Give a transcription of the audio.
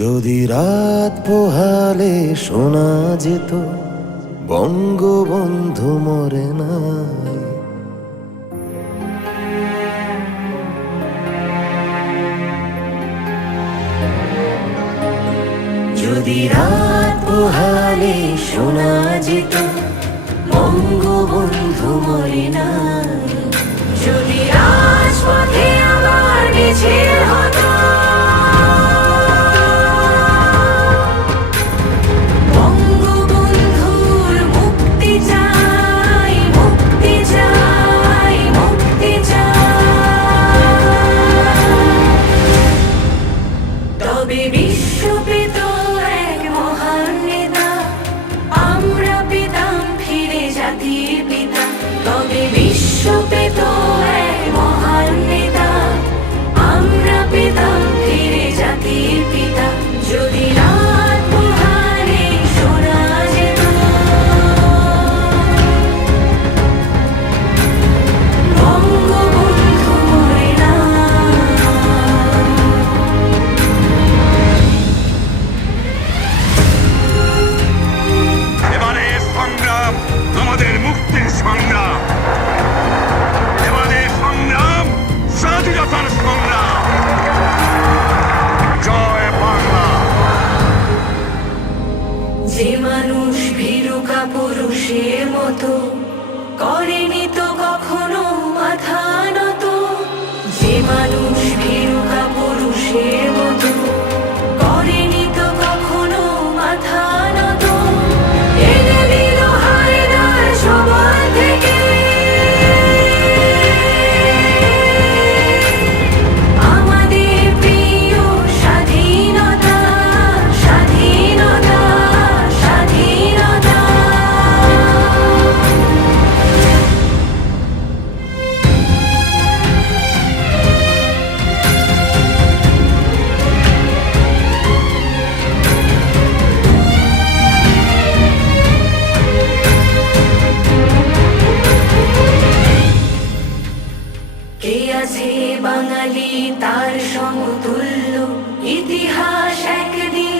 যদি রাত পোহালে শোনা যেত বঙ্গবন্ধু মরে নাই, যদি রাত পোহালে শোনা যেত বঙ্গবন্ধু মরে নাই, যদি রাজপথে আবার মিছিল হতো, বঙ্গবন্ধুর মুক্তি চাই, মুক্তি চাই, মুক্তি চাই, তবে বিশ্ব পেত এক মহান নেতা, আমরা পেতাম ফিরে জাতির পিতা। তবে বিশ্ব পেত এক মহান নেতা, আমরা পেতাম ফিরে জাতির পিতা। যদি রাত পোহালে শোনা যেত বঙ্গবন্ধু মরে নাই। এবারে সংগ্রাম আমাদের মুক্তির সংগ্রাম, এবারে সংগ্রাম স্বাধীনতার সংগ্রাম। জয় বাংলা। যে মানুষ ভীরু কাপুরুষের মতো করেনি তো কখনো মাথা নত, যে মানুষ ভীরু কাপুরুষের মতো করেনি তো কখনো মাথা নত, এনে দিল হায়দার সবার থেকে আমাদের প্রিয় স্বাধীনতা, স্বাধীনতা, স্বাধীনতা। কে আছে বাঙালি তার সমতুল্য, ইতিহাস একদিন